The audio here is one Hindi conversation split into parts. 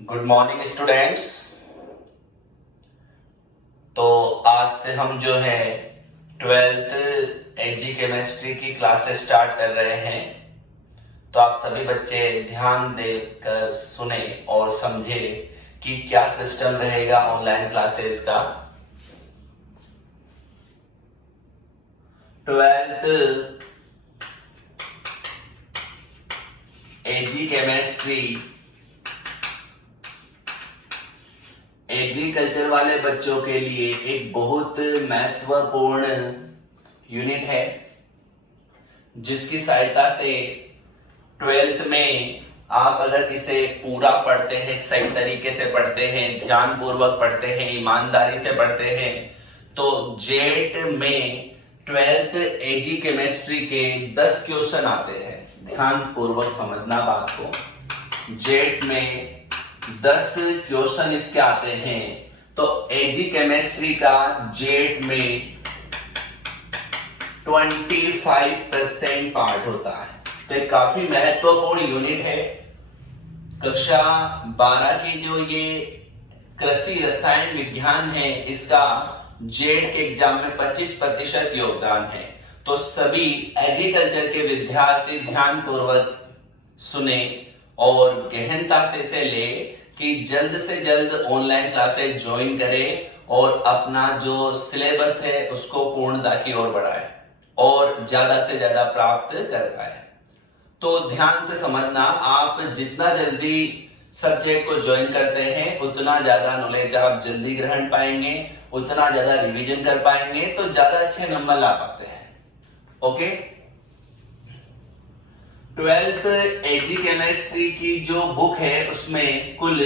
Good morning students. तो आज से हम जो है 12th एजी केमिस्ट्री की क्लासेस स्टार्ट कर रहे हैं। तो आप सभी बच्चे ध्यान देकर सुने और समझे कि क्या सिस्टम रहेगा ऑनलाइन क्लासेस का। 12th एजी केमिस्ट्री एग्रीकल्चर वाले बच्चों के लिए एक बहुत महत्वपूर्ण यूनिट है, जिसकी सहायता से 12th में आप अगर इसे पूरा पढ़ते हैं, सही तरीके से पढ़ते हैं, ध्यान पूर्वक पढ़ते हैं, ईमानदारी से पढ़ते हैं, तो जेट में 12th एजी केमिस्ट्री के 10 क्वेश्चन आते हैं। ध्यान पूर्वक समझना बात को। जेट में 10 क्वेश्चन इसके आते हैं। तो एजी केमिस्ट्री का जेट में 25% पार्ट होता है। तो एक काफी महत्वपूर्ण यूनिट है। कक्षा 12 की जो ये कृषि रसायन विज्ञान है, इसका जेट के एग्जाम में 25% योगदान है। तो सभी एग्रीकल्चर के विद्यार्थी ध्यान पूर्वक सुने और गहनता से इसे ले कि जल्द से जल्द ऑनलाइन क्लासेस ज्वाइन करें और अपना जो सिलेबस है उसको पूर्णता की ओर बढ़ाएं और ज्यादा से ज्यादा प्राप्त कर पाए। तो ध्यान से समझना, आप जितना जल्दी सब्जेक्ट को ज्वाइन करते हैं उतना ज्यादा नॉलेज आप जल्दी ग्रहण पाएंगे, उतना ज्यादा रिवीजन कर पाएंगे, तो ज्यादा अच्छे नंबर ला पाते हैं। ओके। 12th एजी केमिस्ट्री की जो बुक है उसमें कुल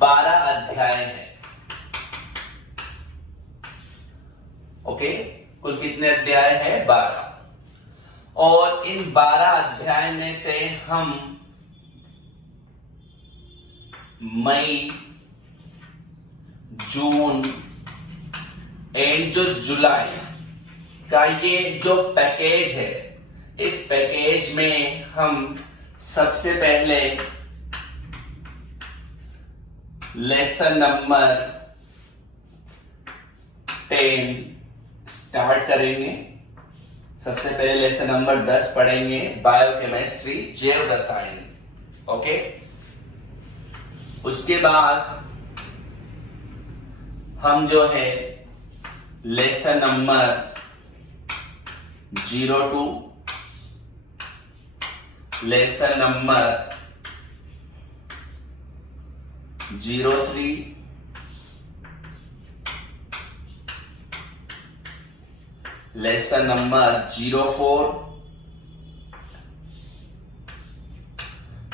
12 अध्याय है। ओके, कुल कितने अध्याय है? 12। और इन 12 अध्याय में से हम मई, जून एंड जो जुलाई का ये जो पैकेज है, इस पैकेज में हम सबसे पहले लेसन नंबर 10 स्टार्ट करेंगे। सबसे पहले लेसन नंबर 10 पढ़ेंगे, बायोकेमिस्ट्री, जैव रसायन। ओके। उसके बाद हम जो है lesson number 02, lesson number 03, lesson number 04,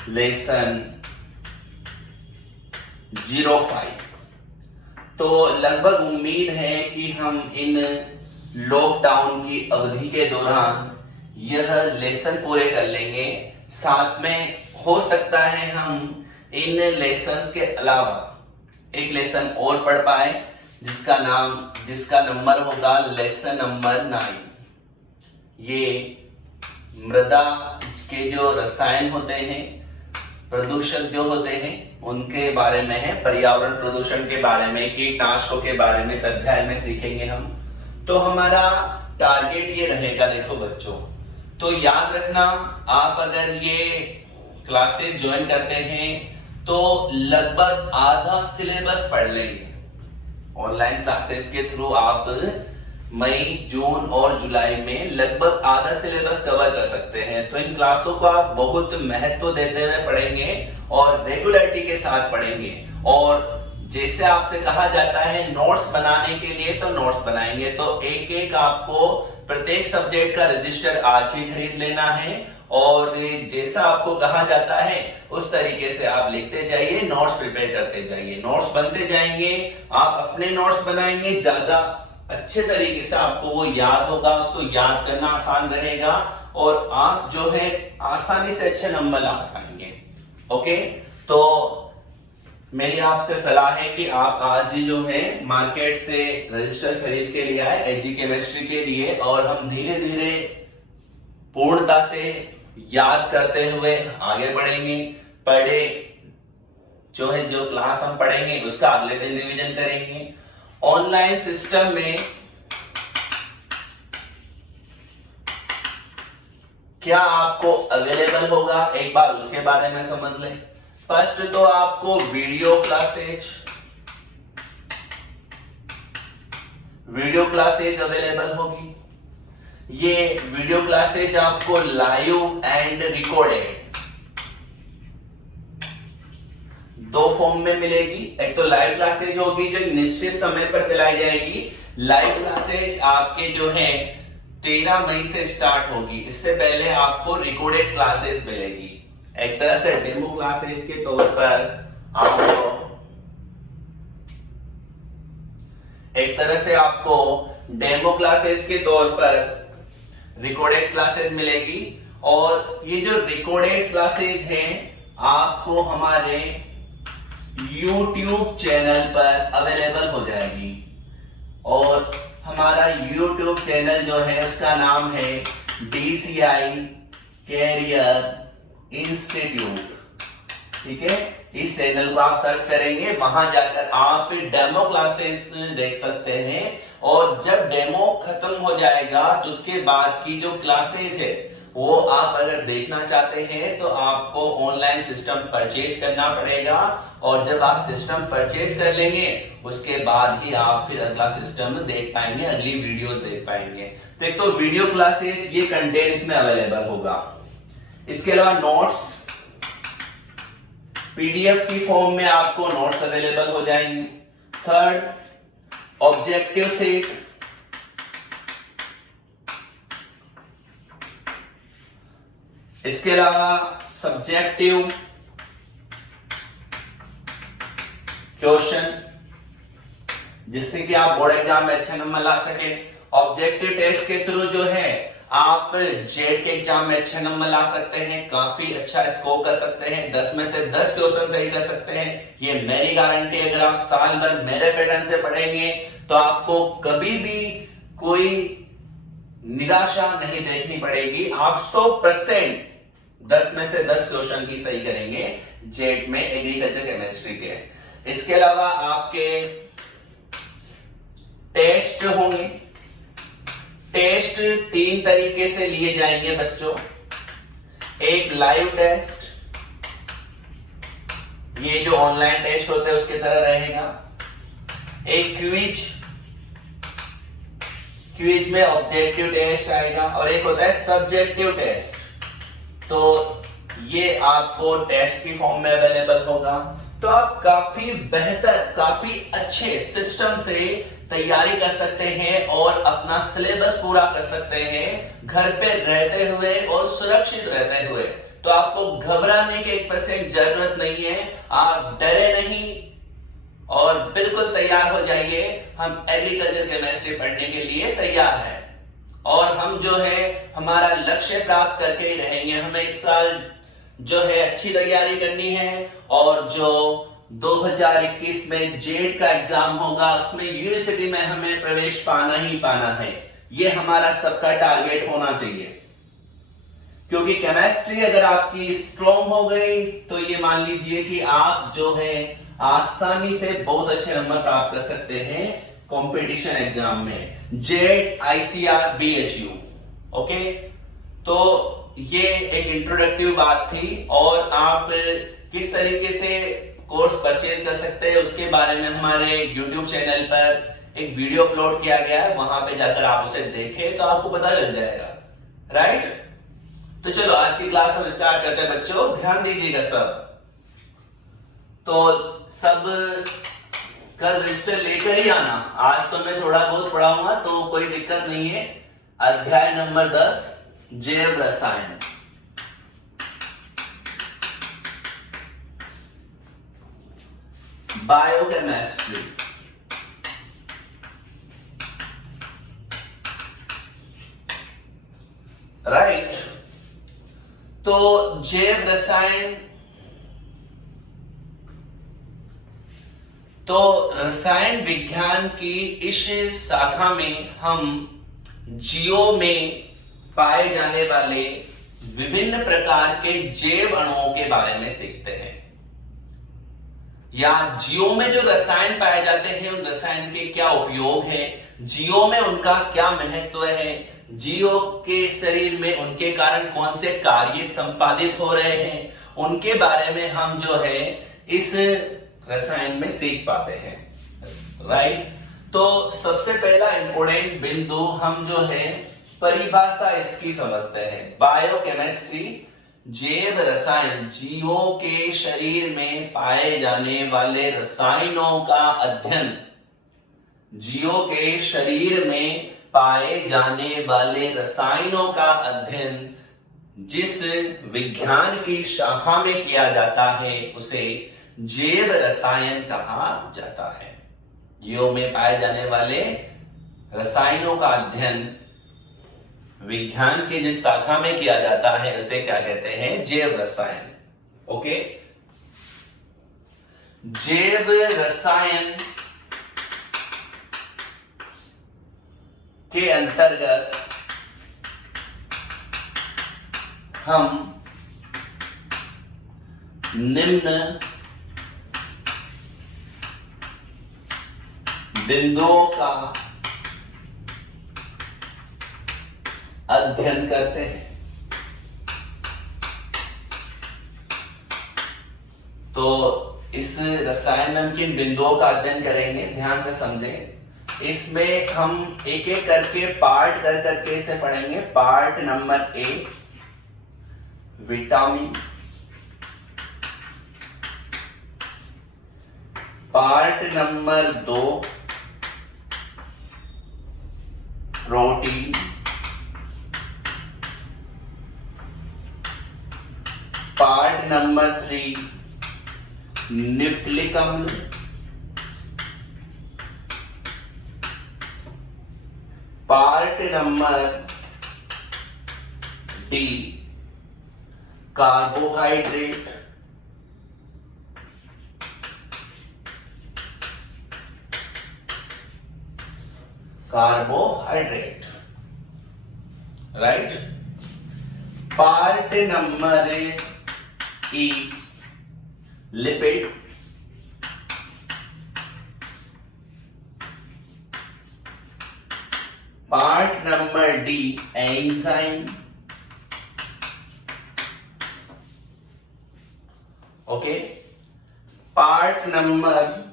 lesson 05। तो लगभग उम्मीद है कि हम इन लॉकडाउन की अवधि के दौरान यह लेसन पूरे कर लेंगे। साथ में हो सकता है हम इन लेसन्स के अलावा एक लेसन और पढ़ पाए, जिसका नंबर होगा लेसन नंबर 9। ये मृदा के जो रसायन होते हैं, प्रदूषक जो होते हैं, उनके बारे में है। पर्यावरण प्रदूषण के बारे में, कीटनाशकों के बारे में इस अध्याय में सीखेंगे हम। तो हमारा टारगेट ये रहेगा, देखो बच्चों, तो याद रखना, आप अगर ये क्लासेस ज्वाइन करते हैं तो लगभग आधा सिलेबस पढ़ लेंगे। ऑनलाइन क्लासेस के थ्रू आप मई, जून और जुलाई में लगभग आधा सिलेबस कवर कर सकते हैं। तो इन क्लासों को आप बहुत महत्व देते हुए पढ़ेंगे और रेगुलरिटी के साथ पढ़ेंगे। और जैसे आपसे कहा जाता है नोट्स बनाने के लिए, तो नोट्स बनाएंगे। तो एक एक आपको प्रत्येक सब्जेक्ट का रजिस्टर आज ही खरीद लेना है और जैसा आपको कहा जाता है उस तरीके से आप लिखते जाइए, नोट्स प्रिपेयर करते जाइए, नोट्स बनते जाएंगे। आप अपने नोट्स बनाएंगे, ज्यादा अच्छे तरीके से आपको वो याद होगा, उसको याद करना आसान रहेगा और आप जो है आसानी से अच्छे नंबर ला पाएंगे। ओके। तो मेरी आपसे सलाह है कि आप आज ही जो है मार्केट से रजिस्टर खरीद के लिए आए एजी केमिस्ट्री के लिए, और हम धीरे धीरे पूर्णता से याद करते हुए आगे बढ़ेंगे। पढ़े जो क्लास हम पढ़ेंगे उसका अगले दिन रिवीजन करेंगे। ऑनलाइन सिस्टम में क्या आपको अवेलेबल होगा, एक बार उसके बारे में समझ लें। फर्स्ट तो आपको वीडियो क्लासेज अवेलेबल होगी। ये वीडियो क्लासेज आपको लाइव एंड रिकॉर्डेड दो फॉर्म में मिलेगी। एक तो लाइव क्लासेज होगी जो निश्चित समय पर चलाई जाएगी। लाइव क्लासेज आपके जो है 13 मई से स्टार्ट होगी। इससे पहले आपको रिकॉर्डेड क्लासेस मिलेगी। एक तरह से डेमो क्लासेस के तौर पर रिकॉर्डेड क्लासेस मिलेगी। और ये जो रिकॉर्डेड क्लासेस हैं आपको हमारे YouTube चैनल पर अवेलेबल हो जाएगी। और हमारा YouTube चैनल जो है उसका नाम है DCI कैरियर इंस्टीट्यूट। ठीक है, इस चैनल को आप सर्च करेंगे, वहां जाकर आप डेमो क्लासेस देख सकते हैं। और जब डेमो खत्म हो जाएगा तो उसके बाद की जो क्लासेस है वो आप अगर देखना चाहते हैं तो आपको ऑनलाइन सिस्टम परचेज करना पड़ेगा। और जब आप सिस्टम परचेज कर लेंगे उसके बाद ही आप फिर अगला सिस्टम देख पाएंगे, अगली वीडियोस देख पाएंगे। तो एक तो वीडियो क्लासेस ये कंटेंट इसमें अवेलेबल होगा। इसके अलावा नोट्स PDF की फॉर्म में आपको नोट्स अवेलेबल हो जाएंगे। थर्ड, ऑब्जेक्टिव सेट, इसके अलावा सब्जेक्टिव क्वेश्चन जिससे कि आप बोर्ड एग्जाम में अच्छे नंबर ला सके। ऑब्जेक्टिव टेस्ट के थ्रू जो है आप जेड के एग्जाम में अच्छे नंबर ला सकते हैं, काफी अच्छा स्कोर कर सकते हैं, 10 में से 10 क्वेश्चन सही कर सकते हैं। ये मेरी गारंटी। अगर आप साल भर मेरे पैटर्न से पढ़ेंगे तो आपको कभी भी कोई निराशा नहीं देखनी पड़ेगी। आप 100% 10 में से 10 क्वेश्चन की सही करेंगे जेड में एग्रीकल्चर केमिस्ट्री के। इसके अलावा आपके टेस्ट होंगे। टेस्ट 3 तरीके से लिए जाएंगे बच्चों। एक लाइव टेस्ट, ये जो ऑनलाइन टेस्ट होते हैं उसकी तरह रहेगा। एक क्विज में ऑब्जेक्टिव टेस्ट आएगा। और एक होता है सब्जेक्टिव टेस्ट, तो ये आपको टेस्ट की फॉर्म में अवेलेबल होगा। तो आप काफी बेहतर, काफी अच्छे सिस्टम से तैयारी कर सकते हैं और अपना सिलेबस पूरा कर सकते हैं घर पे रहते हुए और सुरक्षित रहते हुए। तो आपको घबराने की 1% जरूरत नहीं है। आप डरे नहीं और बिल्कुल तैयार हो जाइए। हम एग्रीकल्चर केमिस्ट्री पढ़ने के लिए तैयार हैं और हम जो है हमारा लक्ष्य प्राप्त करके ही रहेंगे। हमें इस साल जो है अच्छी तैयारी करनी है और जो 2021 में जेड का एग्जाम होगा उसमें यूनिवर्सिटी में हमें प्रवेश पाना ही पाना है। ये हमारा सबका टारगेट होना चाहिए, क्योंकि केमिस्ट्री अगर आपकी स्ट्रॉन्ग हो गई तो ये मान लीजिए कि आप जो है आसानी से बहुत अच्छे नंबर प्राप्त कर सकते हैं कंपटीशन एग्जाम में, जेड, ICR, BHU। ओके, तो ये एक इंट्रोडक्टिव बात थी। और आप किस तरीके से कोर्स परचेज कर सकते हैं उसके बारे में हमारे YouTube चैनल पर एक वीडियो अपलोड किया गया है, वहां पे जाकर आप उसे देखें तो आपको पता चल जाएगा। राइट, तो चलो आज की क्लास हम स्टार्ट करते हैं बच्चों, ध्यान दीजिएगा सब। तो सब कल रजिस्टर लेकर ही आना। आज तो मैं थोड़ा बहुत पढ़ाऊंगा तो कोई दिक्कत नहीं है। अध्याय नंबर 10 जैव रसायन। बायोकेमिस्ट्री। राइट, तो जैव रसायन, तो रसायन विज्ञान की इस शाखा में हम जीवों में पाए जाने वाले विभिन्न प्रकार के जैव अणुओं के बारे में सीखते हैं। या जीवों में जो रसायन पाए जाते हैं उन रसायन के क्या उपयोग है, जीवों में उनका क्या महत्व है, जीवों के शरीर में उनके कारण कौन से कार्य संपादित हो रहे हैं, उनके बारे में हम जो है इस रसायन में सीख पाते हैं। राइट। तो सबसे पहला इंपॉर्टेंट बिंदु हम जो है परिभाषा इसकी समझते हैं। बायोकेमिस्ट्री जैव रसायन, जीवों के शरीर में पाए जाने वाले रसायनों का अध्ययन, जीवों के शरीर में पाए जाने वाले रसायनों का अध्ययन जिस विज्ञान की शाखा में किया जाता है उसे जैव रसायन कहा जाता है। जीवों में पाए जाने वाले रसायनों का अध्ययन विज्ञान की जिस शाखा में किया जाता है उसे क्या कहते हैं? जैव रसायन। ओके। जैव रसायन के अंतर्गत हम निम्न बिंदुओं का अध्ययन करते हैं। तो इस रसायन में हम किन बिंदुओं का अध्ययन करेंगे, ध्यान से समझें। इसमें हम एक एक करके पार्ट कर करके इसे पढ़ेंगे। Part number 1 vitamin, part number 2 protein, part number 3 nucleic अम्ल, part number D carbohydrate, carbohydrate. Right. Part number E lipid, part number D enzyme. Okay. Part number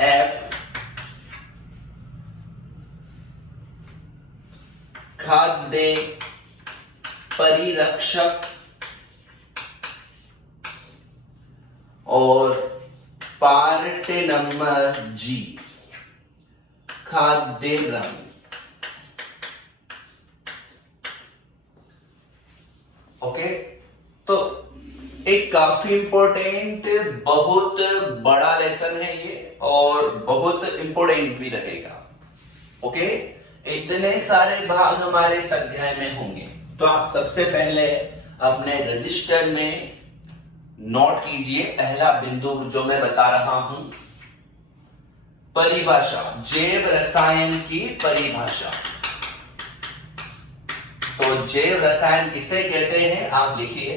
F खाद्य परिरक्षक, और पार्ट नंबर जी खाद्य रंग। ओके। तो एक काफी इंपॉर्टेंट, बहुत बड़ा लेसन है ये और बहुत इंपॉर्टेंट भी रहेगा। ओके। इतने सारे भाग हमारे इस अध्याय में होंगे, तो आप सबसे पहले अपने रजिस्टर में नोट कीजिए पहला बिंदु जो मैं बता रहा हूं, परिभाषा, जैव रसायन की परिभाषा। तो जैव रसायन किसे कहते हैं आप लिखिए।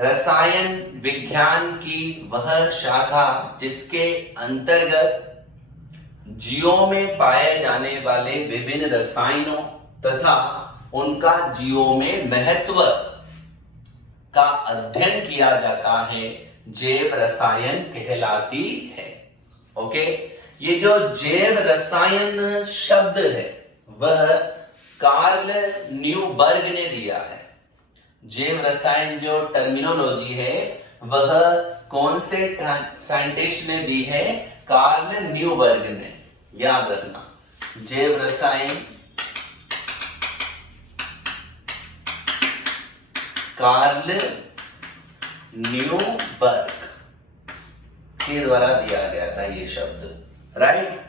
रसायन विज्ञान की वह शाखा जिसके अंतर्गत जीवों में पाए जाने वाले विभिन्न रसायनों तथा उनका जीवों में महत्व का अध्ययन किया जाता है, जैव रसायन कहलाती है। ओके। ये जो जैव रसायन शब्द है वह कार्ल न्यूबर्ग ने दिया है। जैव रसायन जो टर्मिनोलॉजी है वह कौन से साइंटिस्ट ने दी है? कार्ल न्यूबर्ग ने। याद रखना, जैव रसायन कार्ल न्यूबर्ग के द्वारा दिया गया था ये शब्द। राइट।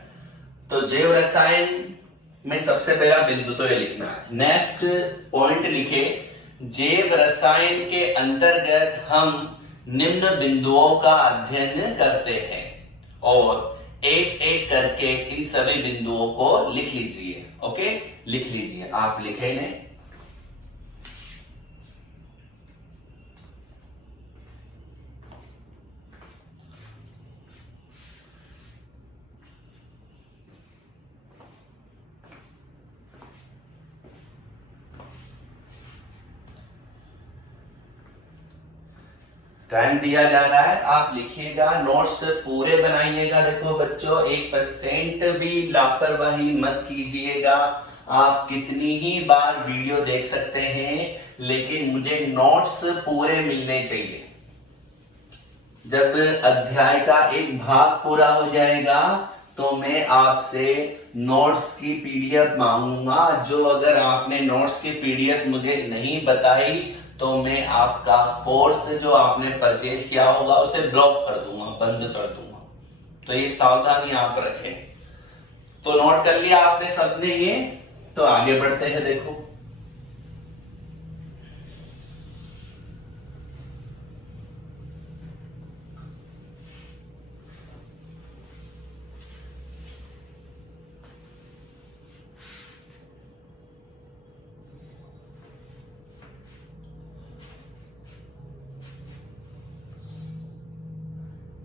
तो जैव रसायन में सबसे पहला बिंदु तो ये लिखना है। नेक्स्ट पॉइंट लिखे, जैव रसायन के अंतर्गत हम निम्न बिंदुओं का अध्ययन करते हैं, और एक एक करके इन सभी बिंदुओं को लिख लीजिए। ओके, लिख लीजिए। आप लिखे ने टाइम दिया जा रहा है, आप लिखिएगा, नोट्स पूरे बनाइएगा। देखो बच्चों, 1% भी लापरवाही मत कीजिएगा। आप कितनी ही बार वीडियो देख सकते हैं, लेकिन मुझे नोट्स पूरे मिलने चाहिए। जब अध्याय का एक भाग पूरा हो जाएगा तो मैं आपसे नोट्स की पीडीएफ मांगूंगा। जो अगर आपने नोट्स की पीडीएफ मुझे नहीं बताई तो मैं आपका कोर्स जो आपने परचेज किया होगा उसे ब्लॉक कर दूंगा, बंद कर दूंगा। तो ये सावधानी आप रखें। तो नोट कर लिया आपने सबने ये, तो आगे बढ़ते हैं। देखो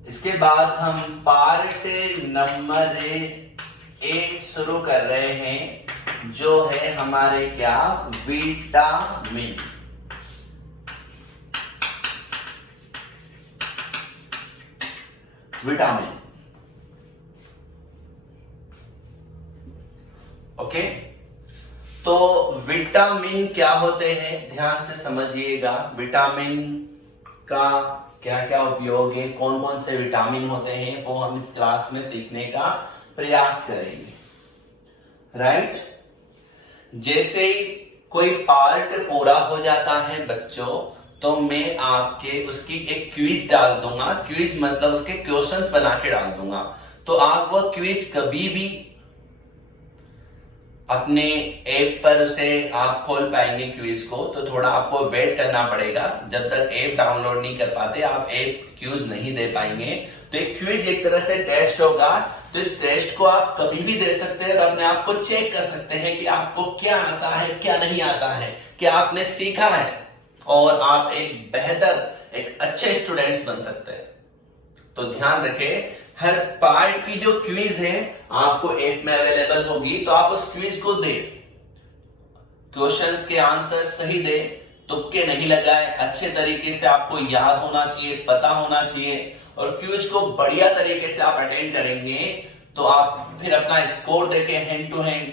इसके बाद हम पार्ट नंबर ए शुरू कर रहे हैं, जो है हमारे क्या, विटामिन। Vitamin, okay. तो विटामिन क्या होते हैं, ध्यान से समझिएगा। विटामिन का क्या क्या उपयोग है, कौन कौन से विटामिन होते हैं, वो हम इस क्लास में सीखने का प्रयास करेंगे। राइट। जैसे ही कोई पार्ट पूरा हो जाता है बच्चों, तो मैं आपके उसकी एक क्विज डाल दूंगा। क्विज मतलब उसके क्वेश्चंस बना के डाल दूंगा। तो आप वह क्विज कभी भी अपने ऐप पर उसे आप खोल पाएंगे क्विज को, तो थोड़ा आपको वेट करना पड़ेगा। जब तक ऐप डाउनलोड नहीं कर पाते आप ऐप क्विज नहीं दे पाएंगे। तो एक क्विज एक तरह से टेस्ट होगा। तो इस टेस्ट को आप कभी भी दे सकते हैं और अपने आप को चेक कर सकते हैं कि आपको क्या आता है, क्या नहीं आता है, क्या आपने सीखा है, और आप एक बेहतर, एक अच्छे स्टूडेंट बन सकते हैं। तो ध्यान रखें, हर पार्ट की जो क्विज है आपको ऐप में अवेलेबल होगी, तो आप उस क्विज को दे, क्वेश्चंस के आंसर सही दे, तुक्के नहीं लगाए, अच्छे तरीके से आपको याद होना चाहिए, पता होना चाहिए। और क्विज को बढ़िया तरीके से आप अटेंड करेंगे तो आप फिर अपना स्कोर देके हैंड टू हैंड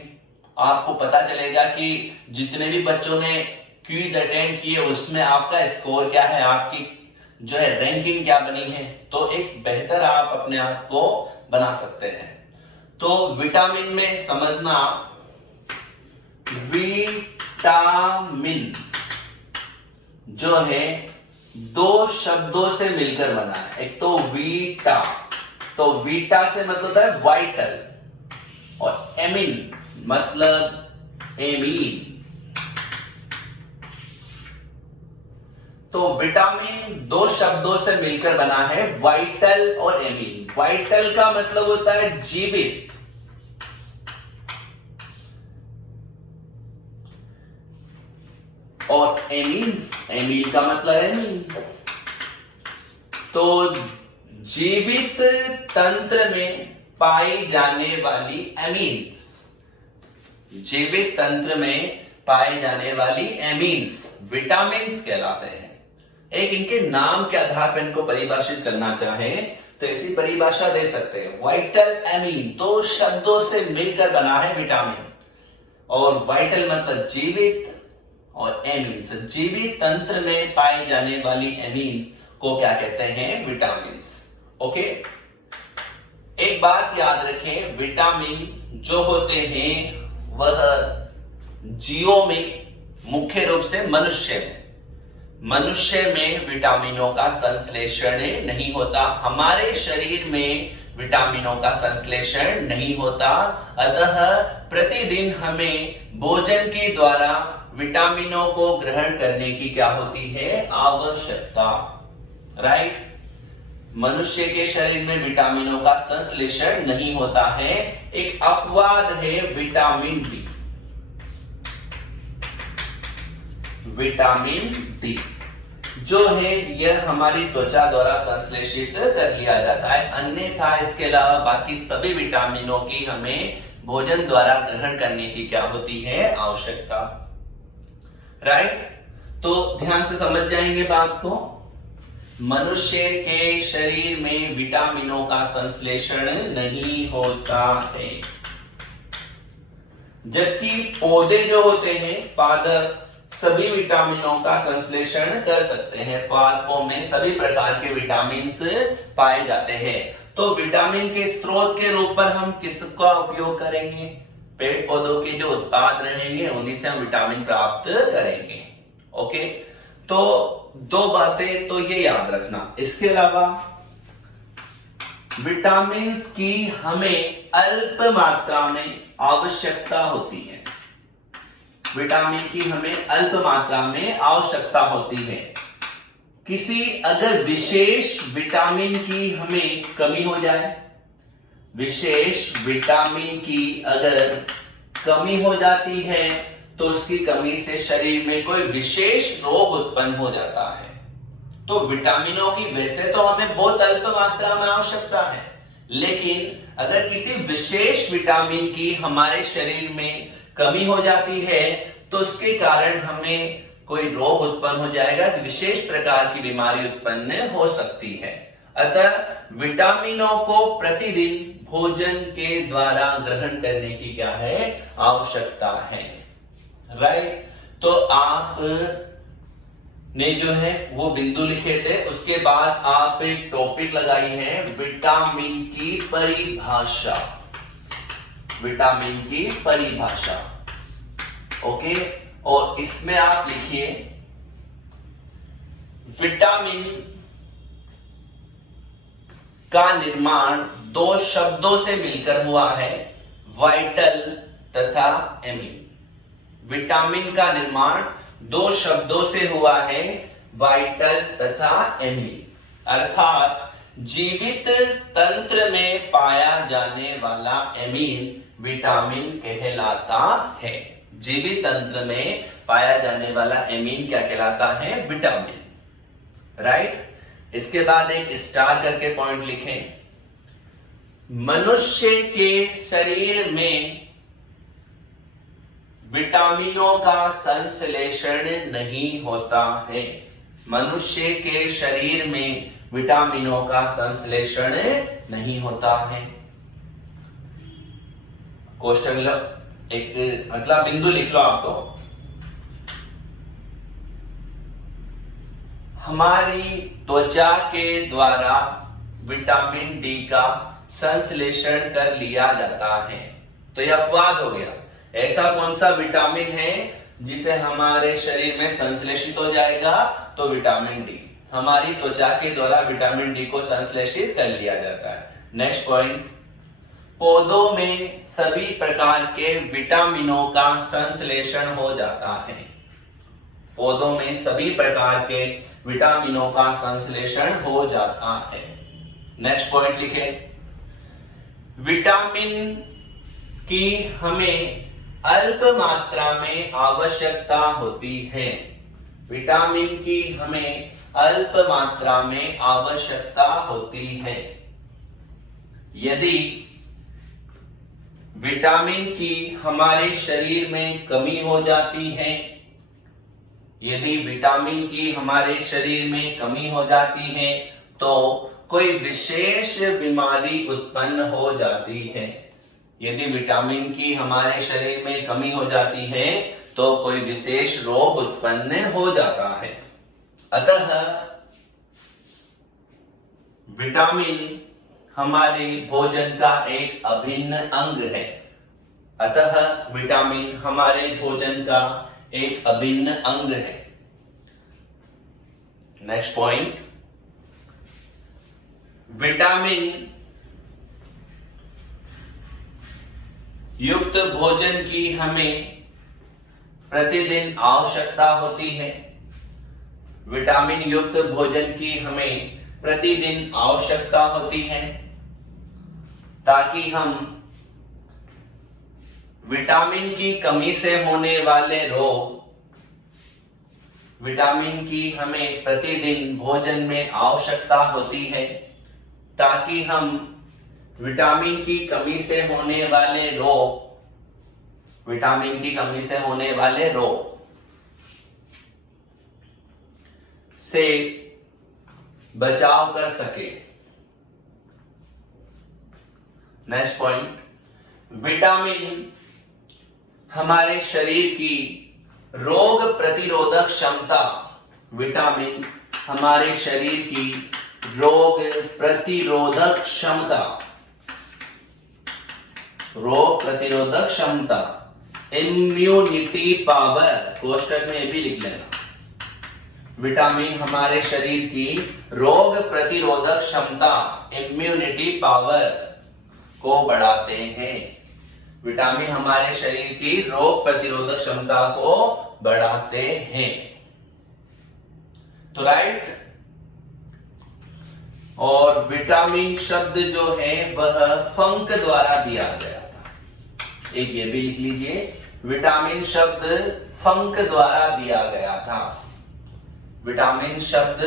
आपको पता चलेगा कि जितने भी बच्चों ने क्विज अटेंड किए उसमें आपका स्कोर क्या है, आपकी जो है रैंकिंग क्या बनी है। तो एक बेहतर आप अपने आप को बना सकते हैं। तो विटामिन में समझना, विटामिन जो है दो शब्दों से मिलकर बना है। एक तो वीटा, तो वीटा से मतलब होता है वाइटल, और एमिन मतलब एमीन। तो विटामिन दो शब्दों से मिलकर बना है, वाइटल और एमीन। वाइटल का मतलब होता है जीवित, और एमीन्स, एमीन का मतलब एमीन। तो जीवित तंत्र में पाई जाने वाली एमीन्स, जीवित तंत्र में पाए जाने वाली एमीन्स विटामिन्स कहलाते हैं। एक इनके नाम के आधार पर इनको परिभाषित करना चाहें तो ऐसी परिभाषा दे सकते हैं, वाइटल एमीन, दो शब्दों से मिलकर बना है विटामिन। और वाइटल मतलब जीवित, और एमीन्स जीवित तंत्र में पाई जाने वाली एमीन्स को क्या कहते हैं, विटामिन्स। ओके, एक बात याद रखें, विटामिन जो होते हैं वह जीवों में, मुख्य रूप से मनुष्य में विटामिनों का संश्लेषण नहीं होता। हमारे शरीर में विटामिनों का संश्लेषण नहीं होता। अतः प्रतिदिन हमें भोजन के द्वारा विटामिनों को ग्रहण करने की क्या होती है, आवश्यकता। राइट। मनुष्य के शरीर में विटामिनों का संश्लेषण नहीं होता है। एक अपवाद है विटामिन डी। विटामिन डी जो है यह हमारी त्वचा द्वारा संश्लेषित कर लिया जाता है, अन्यथा इसके अलावा बाकी सभी विटामिनों की हमें भोजन द्वारा ग्रहण करने की क्या होती है, आवश्यकता। राइट। तो ध्यान से समझ जाएंगे बात को। मनुष्य के शरीर में विटामिनों का संश्लेषण नहीं होता है, जबकि पौधे जो होते हैं, पादप, सभी विटामिनों का संश्लेषण कर सकते हैं। पादपों में सभी प्रकार के विटामिन पाए जाते हैं। तो विटामिन के स्रोत के रूप पर हम किसका उपयोग करेंगे? पेड़ पौधों के जो उत्पाद रहेंगे उन्हीं से हम विटामिन प्राप्त करेंगे। ओके, तो दो बातें तो ये याद रखना। इसके अलावा विटामिन की हमें अल्प मात्रा में आवश्यकता होती है। विटामिन की हमें अल्प मात्रा में आवश्यकता होती है। किसी अगर विशेष विटामिन की हमें कमी हो जाए, विशेष विटामिन की अगर कमी हो जाती है तो उसकी कमी से शरीर में कोई विशेष रोग उत्पन्न हो जाता है। तो विटामिनों की वैसे तो हमें बहुत अल्प मात्रा में आवश्यकता है, लेकिन अगर किसी विशेष विटामिन की हमारे शरीर में कमी हो जाती है तो उसके कारण हमें कोई रोग उत्पन्न हो जाएगा, कि विशेष प्रकार की बीमारी उत्पन्न हो सकती है। अतः विटामिनों को प्रतिदिन भोजन के द्वारा ग्रहण करने की क्या है? आवश्यकता है। राइट, तो आप ने जो है वो बिंदु लिखे थे, उसके बाद आप एक टॉपिक लगाई है विटामिन की परिभाषा। विटामिन की परिभाषा, ओके। और इसमें आप लिखिए विटामिन का निर्माण दो शब्दों से मिलकर हुआ है, वाइटल तथा एमिन। विटामिन का निर्माण दो शब्दों से हुआ है, वाइटल तथा एमिन। अर्थात जीवित तंत्र में पाया जाने वाला एमीन विटामिन कहलाता है। जीवित तंत्र में पाया जाने वाला एमीन क्या कहलाता है? विटामिन। राइट, इसके बाद एक स्टार करके पॉइंट लिखें। मनुष्य के शरीर में विटामिनों का संश्लेषण नहीं होता है। मनुष्य के शरीर में विटामिनों का संश्लेषण नहीं होता है। क्वेश्चन एक अगला बिंदु लिख लो आप। तो हमारी त्वचा के द्वारा विटामिन डी का संश्लेषण कर लिया जाता है। तो यह अपवाद हो गया। ऐसा कौन सा विटामिन है जिसे हमारे शरीर में संश्लेषित हो जाएगा? तो विटामिन डी। हमारी त्वचा के द्वारा विटामिन डी को संश्लेषित कर लिया जाता है। नेक्स्ट पॉइंट, पौधों में सभी प्रकार के विटामिनों का संश्लेषण हो जाता है। पौधों में सभी प्रकार के विटामिनों का संश्लेषण हो जाता है। नेक्स्ट पॉइंट लिखे, विटामिन की हमें अल्प मात्रा में आवश्यकता होती है। विटामिन की हमें अल्प मात्रा में आवश्यकता होती है। यदि विटामिन की हमारे शरीर में कमी हो जाती है, यदि विटामिन की हमारे शरीर में कमी हो जाती है तो कोई विशेष बीमारी उत्पन्न हो जाती है। यदि विटामिन की हमारे शरीर में कमी हो जाती है तो कोई विशेष रोग उत्पन्न हो जाता है। अतः विटामिन हमारे भोजन का एक अभिन्न अंग है। अतः विटामिन हमारे भोजन का एक अभिन्न अंग है। नेक्स्ट पॉइंट, विटामिन युक्त भोजन की हमें प्रतिदिन आवश्यकता होती है। विटामिन युक्त भोजन की हमें प्रतिदिन आवश्यकता होती है ताकि हम विटामिन की कमी से होने वाले रोग, विटामिन की हमें प्रतिदिन भोजन में आवश्यकता होती है ताकि हम विटामिन की कमी से होने वाले रोग, विटामिन की कमी से होने वाले रोग से बचाव कर सके। नेक्स्ट पॉइंट, विटामिन हमारे शरीर की रोग प्रतिरोधक क्षमता, विटामिन हमारे शरीर की रोग प्रतिरोधक क्षमता, रोग प्रतिरोधक क्षमता, इम्यूनिटी पावर, कोष्टक में ये भी लिख लेना। विटामिन हमारे शरीर की रोग प्रतिरोधक क्षमता, इम्यूनिटी पावर को बढ़ाते हैं। विटामिन हमारे शरीर की रोग प्रतिरोधक क्षमता को बढ़ाते हैं। तो राइट, और विटामिन शब्द जो है वह फंक द्वारा दिया गया था। एक ये भी लिख लीजिए, विटामिन शब्द फंक द्वारा दिया गया था। विटामिन शब्द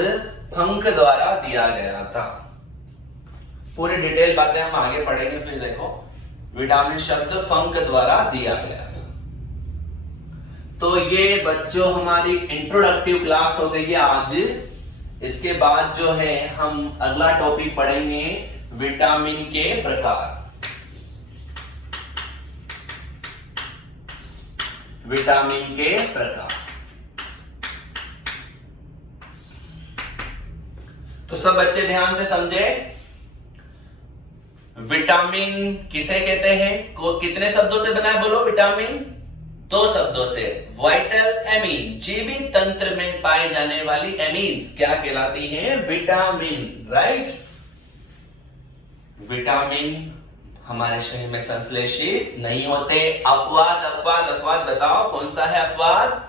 फंक द्वारा दिया गया था। पूरी डिटेल बातें हम आगे पढ़ेंगे। फिर देखो, विटामिन शब्द फंक द्वारा दिया गया था। तो ये बच्चों हमारी इंट्रोडक्टिव क्लास हो गई है आज। इसके बाद जो है हम अगला टॉपिक पढ़ेंगे विटामिन के प्रकार। विटामिन के प्रकार। तो सब बच्चे ध्यान से समझे, विटामिन किसे कहते हैं, कितने शब्दों से बना है बोलो विटामिन? 2 शब्दों से। वाइटल एमीन, जीवित तंत्र में पाए जाने वाली एमीन्स क्या कहलाती हैं? विटामिन। राइट, विटामिन हमारे शरीर में संश्लेषित नहीं होते। अपवाद अपवाद अपवाद बताओ, कौन सा है अपवाद?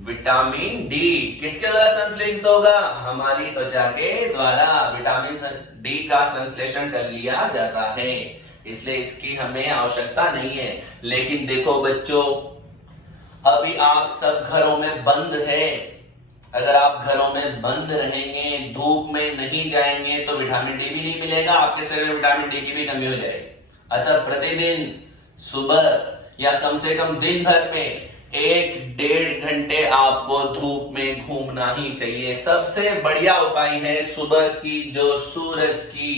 Vitamin D. किसके द्वारा संश्लेषित होगा? हमारी त्वचा के द्वारा विटामिन डी का संश्लेषण कर लिया जाता है, इसलिए इसकी हमें आवश्यकता नहीं है। लेकिन देखो बच्चों, अभी आप सब घरों में बंद है। अगर आप घरों में बंद रहेंगे, धूप में नहीं जाएंगे, तो विटामिन डी भी नहीं मिलेगा, आपके शरीर में विटामिन डी की भी कमी हो जाएगी। अतः प्रतिदिन सुबह या कम से कम दिन भर में 1-1.5 घंटे आपको धूप में घूमना ही चाहिए। सबसे बढ़िया उपाय है सुबह की जो सूरज की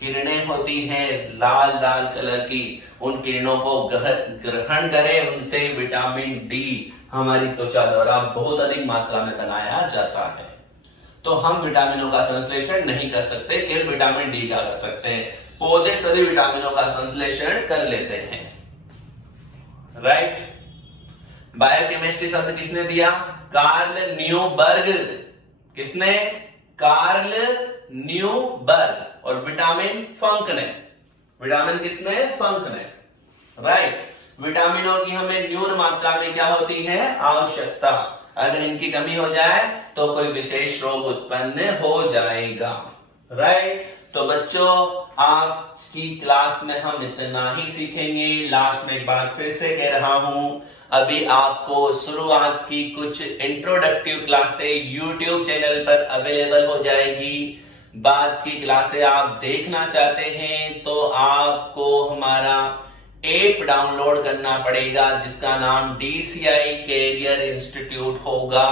किरणें होती हैं लाल लाल कलर की, उन किरणों को ग्रहण करें, उनसे विटामिन डी हमारी त्वचा द्वारा बहुत अधिक मात्रा में बनाया जाता है। तो हम विटामिनों का संश्लेषण नहीं कर सकते, केवल विटामिन डी का कर सकते हैं। पौधे सभी विटामिनों का संश्लेषण कर लेते हैं। राइट, बायोकेमिस्ट्री शब्द किसने दिया? Carl Neuberg. किसने? Carl Neuberg. और विटामिन फंक ने। विटामिन किसने? फंक ने। राइट, विटामिनों की हमें न्यून मात्रा में क्या होती है? आवश्यकता। अगर इनकी कमी हो जाए तो कोई विशेष रोग उत्पन्न हो जाएगा। राइट, तो बच्चों आज की क्लास में हम इतना ही सीखेंगे। लास्ट में एक बार फिर से कह रहा हूं, अभी आपको शुरुआत की कुछ इंट्रोडक्टिव क्लासें YouTube चैनल पर अवेलेबल हो जाएगी। बाद की क्लासें आप देखना चाहते हैं तो आपको हमारा ऐप डाउनलोड करना पड़ेगा, जिसका नाम DCI कैरियर इंस्टीट्यूट होगा।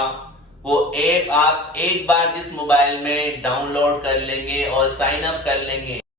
वो ऐप आप एक बार जिस मोबाइल में डाउनलोड कर लेंगे और साइन अप कर लेंगे,